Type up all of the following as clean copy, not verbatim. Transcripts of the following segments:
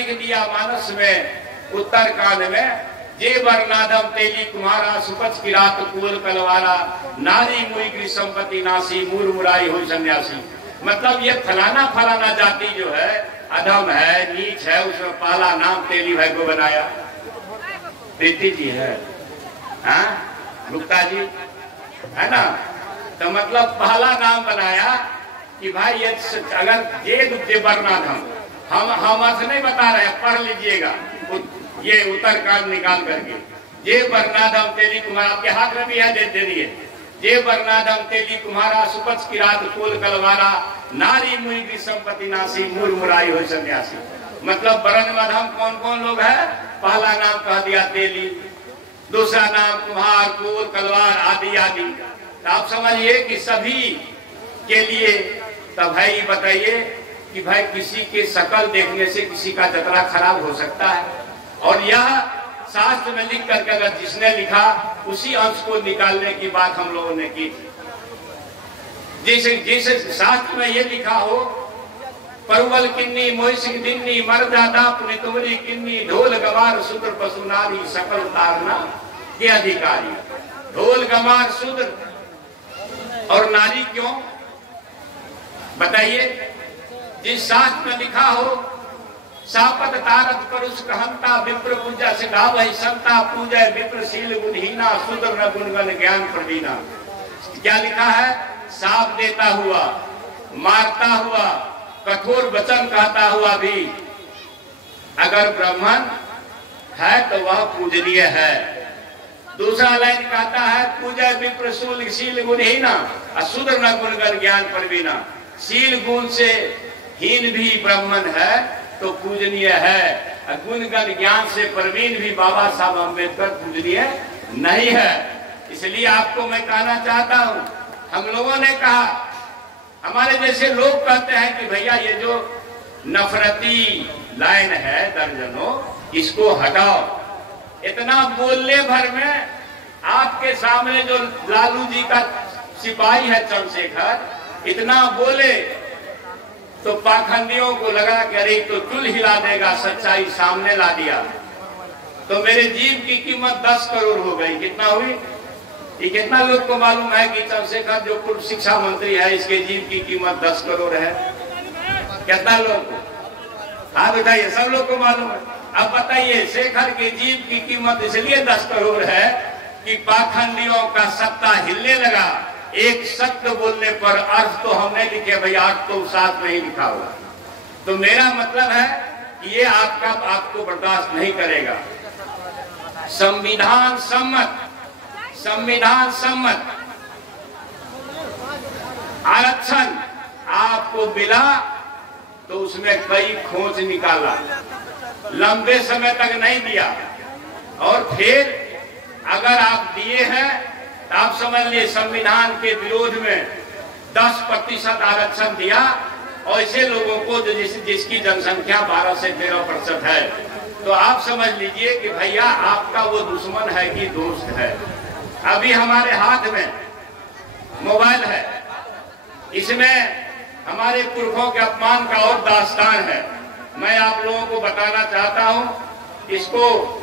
लिख दिया मानस में उत्तरकांड में, जे वर्णाधम तेली कुम्हारा सुपच की रात कुल कलवारा, नारी मुई गृह संपत्ति नासी मूर मुराई हो सन्यासी। मतलब ये फलाना फलाना जाति जो है अधम है, नीच है, उसमें पहला नाम तेली भाई को बनाया। प्रीति जी है, हाँ गुप्ता जी है ना, तो मतलब पहला नाम बनाया कि भाई ये अगर ये वर्णाधम, हम ऐसे नहीं बता रहे, पढ़ लीजिएगा ये उत्तरकांड निकाल करके। जे वर्णाधम तेली कुम्हारा, आपके हाथ में भी है, दे दिए। जे वर्णाधम तेली कुम्हारा सुपच की रात कोल कलवारा, नारी मुई गृह संपत्ति नासी मूर मुराई हो सन्यासी। मतलब वर्ण में अधम कौन कौन लोग है? पहला नाम कह दिया तेली, दूसरा नाम कुम्हार, कोल, कलवार आदि आदि। तो आप समझिए कि सभी के लिए। तब भाई बताइए कि भाई किसी के शकल देखने से किसी का जतरा खराब हो सकता है। और यह शास्त्र में लिख करके अगर जिसने लिखा उसी अंश को निकालने की बात हम लोगों ने की। जैसे शास्त्र में ये लिखा हो, परवल किन्नी मोहिसिंह दिन्नी मर्दादा पुनितुमरी किन्नी, ढोल गवार शूद्र पशु नारी सकल तारना के अधिकारी। ढोल गवार शूद्र और नारी क्यों बताइए? जिस शास्त्र में लिखा हो, सापत तारत परुष कहंता विप्र पूजा से गावहि संता पूजा विप्रशील बुद्धिहीना शूद्र न गुणगन ज्ञान प्रवीणा। क्या लिखा है? साप देता हुआ, मारता हुआ, कठोर वचन कहता हुआ भी अगर ब्राह्मण है तो वह पूजनीय है। दूसरा लाइन कहता है पूजा विप्रशील गुणहीना अशूद्र न गुणगन ज्ञान प्रवीणा। शील गुण से हीन भी ब्राह्मण है तो पूजनीय है, गुणगन ज्ञान से प्रवीण भी बाबा साहब अम्बेडकर पूजनीय नहीं है। इसलिए आपको मैं कहना चाहता हूं, हम लोगों ने कहा, हमारे जैसे लोग कहते हैं कि भैया ये जो नफरती लाइन है दर्जनों, इसको हटाओ। इतना बोलने भर में आपके सामने जो लालू जी का सिपाही है चंद्रशेखर, इतना बोले तो पाखंडियों को लगा कि अरे तो चुल हिला देगा, सच्चाई सामने ला दिया। तो मेरे जीव की कीमत 10 करोड़ हो गई। कितना हुई? ये कितना लोग को मालूम है कि चंद्रशेखर जो पूर्व शिक्षा मंत्री है, इसके जीव की कीमत 10 करोड़ है? कितना लोग को? हाँ बताइए, सब लोग को मालूम है। अब बताइए, शेखर के जीव की कीमत इसलिए 10 करोड़ है कि पाखंडियों का सत्ता हिलने लगा। एक सत्य बोलने पर अर्थ तो हमने लिखे भाई, अर्थ तो साथ में ही लिखा हुआ। तो मेरा मतलब है कि ये आपको बर्दाश्त नहीं करेगा। संविधान सम्मत आरक्षण आपको मिला तो उसमें कई खोज निकाला, लंबे समय तक नहीं दिया। और फिर अगर आप दिए हैं तो आप समझ लिए संविधान के विरोध में 10% आरक्षण दिया। ऐसे लोगों को जिसकी जनसंख्या 12 से 13% है, तो आप समझ लीजिए कि भैया आपका वो दुश्मन है कि दोस्त है। अभी हमारे हाथ में मोबाइल है, इसमें हमारे पुरखों के अपमान का और दास्तान है। मैं आप लोगों को बताना चाहता हूं, इसको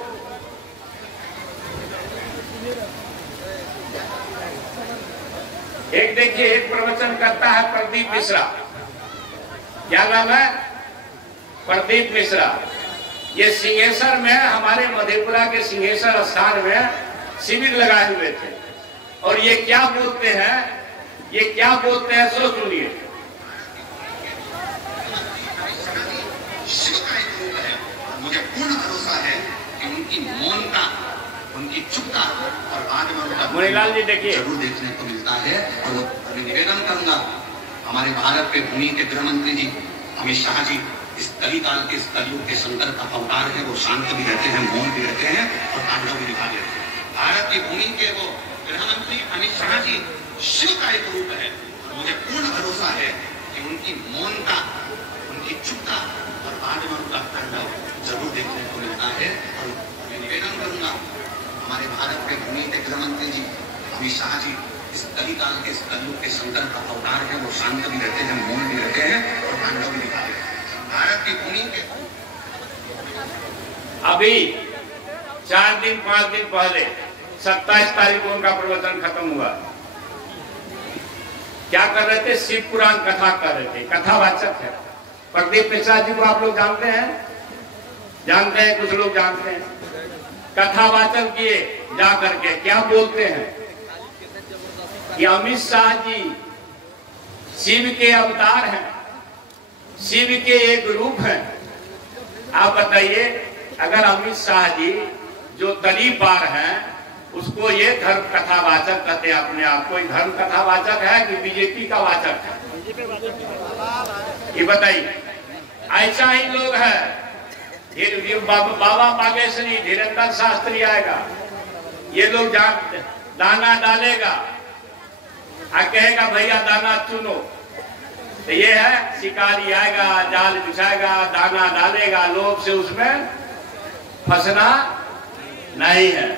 एक देखिए, एक प्रवचन करता है प्रदीप मिश्रा। क्या नाम है? प्रदीप मिश्रा। ये सिंहेश्वर में, हमारे मधेपुरा के सिंहेश्वर स्थान में शिविर लगाए हुए थे। और ये क्या बोलते हैं, सो सुनिए। मुझे पूर्ण भरोसा है कि उनकी मौनता, उनकी चुपता और आत्म मुनीलाल जी देखिए, जरूर देखने को मिलता है। और मैं निवेदन करूंगा हमारे भारत के भूमि के गृह मंत्री जी अमित शाह जी, इस कलिकाल के, इस कलयुग के संकट का अवतार है। वो शांत भी रहते हैं, मौन भी रहते हैं और तांडव भी दिखा देते हैं। भारत की भूमि के वो गृह मंत्री अमित शाह जी शिव का एक रूप है। मुझे पूर्ण भरोसा है कि उनकी मौनता, उनकी चुपता और आत्म का तांडव जरूर देखने को मिलता है। और मैं निवेदन करूंगा हमारे भारत के भूमि के गृह मंत्री जी अमित शाह जी, इस कलिकाल के, इस कलयुग के संकट का अवतार है। वो शांत भी रहते हैं, मौन भी रहते हैं और तांडव भी दिखा देते हैं। भारत की भूमि के अभी 4 दिन 5 दिन पहले 27 तारीख को उनका प्रवचन खत्म हुआ। क्या कर रहे थे? शिव पुराण कथा कर रहे थे। कथावाचक है। प्रदीप मिश्रा जी को आप लोग जानते हैं? जानते हैं, कुछ लोग जानते हैं। कथावाचन किए जा करके क्या बोलते हैं कि अमित शाह जी शिव के अवतार हैं, शिव के एक रूप हैं। आप बताइए, अगर अमित शाह जी जो तली पार हैं उसको ये धर्म कथावाचक कहते हैं अपने आप को, धर्म कथावाचक है कि बीजेपी का वाचक है? ये बताइए। ऐसा ही लोग है। बाबा बागेश्वरी, धीरेन्द्र शास्त्री आएगा, ये लोग दाना डालेगा और कहेगा भैया दाना चुनो, तो ये है शिकारी आएगा, जाल बिछाएगा, दाना डालेगा, लोग से उसमें फंसना नहीं है।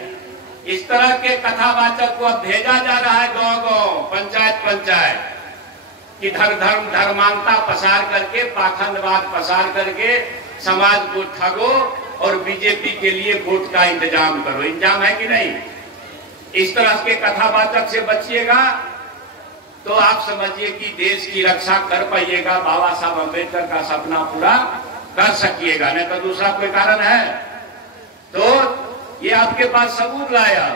इस तरह के कथावाचक को अब भेजा जा रहा है गांव-गांव, पंचायत कि धर्मांता पसार करके, पाखंडवाद पसार करके समाज को ठगो और बीजेपी के लिए वोट का इंतजाम करो। इंतजाम है कि नहीं? इस तरह के कथावाचक से बचिएगा तो आप समझिए कि देश की रक्षा कर पाइएगा, बाबा साहब अम्बेडकर का सपना पूरा कर सकिएगा, नहीं तो दूसरा कोई कारण है? तो ये आपके पास सबूत लाया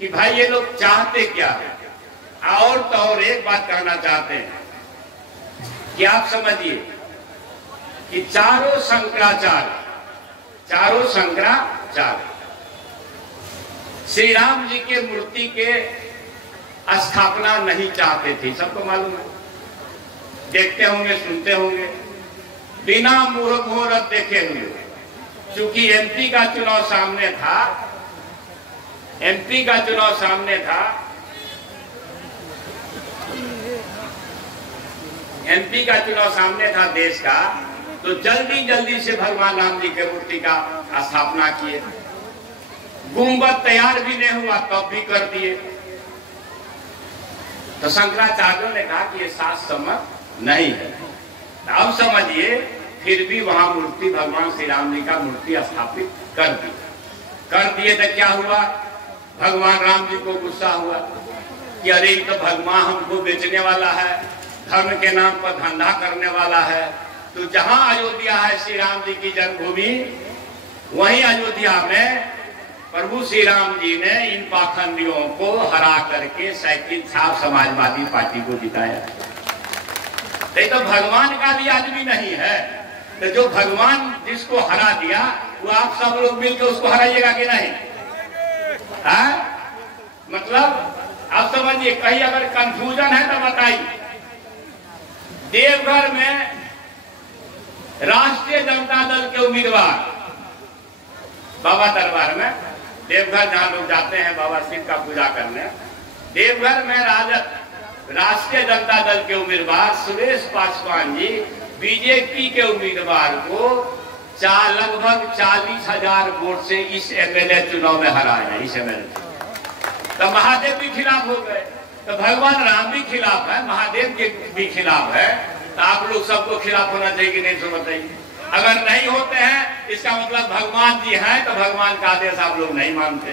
कि भाई ये लोग चाहते क्या है। और तो और एक बात कहना चाहते हैं कि आप समझिए कि चारों शंकराचार्य श्री राम जी के मूर्ति के स्थापना नहीं चाहते थे, सबको मालूम है। देखते होंगे, सुनते होंगे, बिना मुहूर्त देखे हुए। चूंकि एमपी का चुनाव सामने था देश का, तो जल्दी से भगवान राम जी के मूर्ति का स्थापना किए। गुंबद तैयार भी नहीं हुआ तब भी कर दिए। तो शंकराचार्यों ने कहा कि ये शास्त्रसम्मत नहीं है। अब समझिए, फिर भी वहां मूर्ति, भगवान श्री राम जी का मूर्ति स्थापित कर दिए। तो क्या हुआ? भगवान राम जी को गुस्सा हुआ कि अरे तो भगवान हमको बेचने वाला है, धर्म के नाम पर धंधा करने वाला है। तो जहां अयोध्या है श्री राम जी की जन्मभूमि, वहीं अयोध्या में प्रभु श्री राम जी ने इन पाखंडियों को हरा करके साइकिल छाप समाजवादी पार्टी को जिताया। तो भगवान का भी आदमी नहीं है, तो जो भगवान जिसको हरा दिया वो आप सब लोग मिलकर उसको हराइएगा कि नहीं? मतलब आप समझिए, कहीं अगर कंफ्यूजन है तो बताइए। देवघर में राष्ट्रीय जनता दल के उम्मीदवार, बाबा दरबार में, देवघर जहां लोग जाते हैं बाबा शिव का पूजा करने, देवघर में राष्ट्रीय जनता दल के उम्मीदवार सुरेश पासवान जी बीजेपी के उम्मीदवार को लगभग 40,000 वोट से इस एमएलए चुनाव में हराया। इस एमएलए तो महादेव भी खिलाफ हो गए, तो भगवान राम भी खिलाफ है, महादेव के भी खिलाफ है। तो आप लोग सबको खिलाफ होना चाहिए कि नहीं? सो बताइए। अगर नहीं होते हैं इसका मतलब भगवान जी हैं, तो भगवान का आदेश आप लोग नहीं मानते।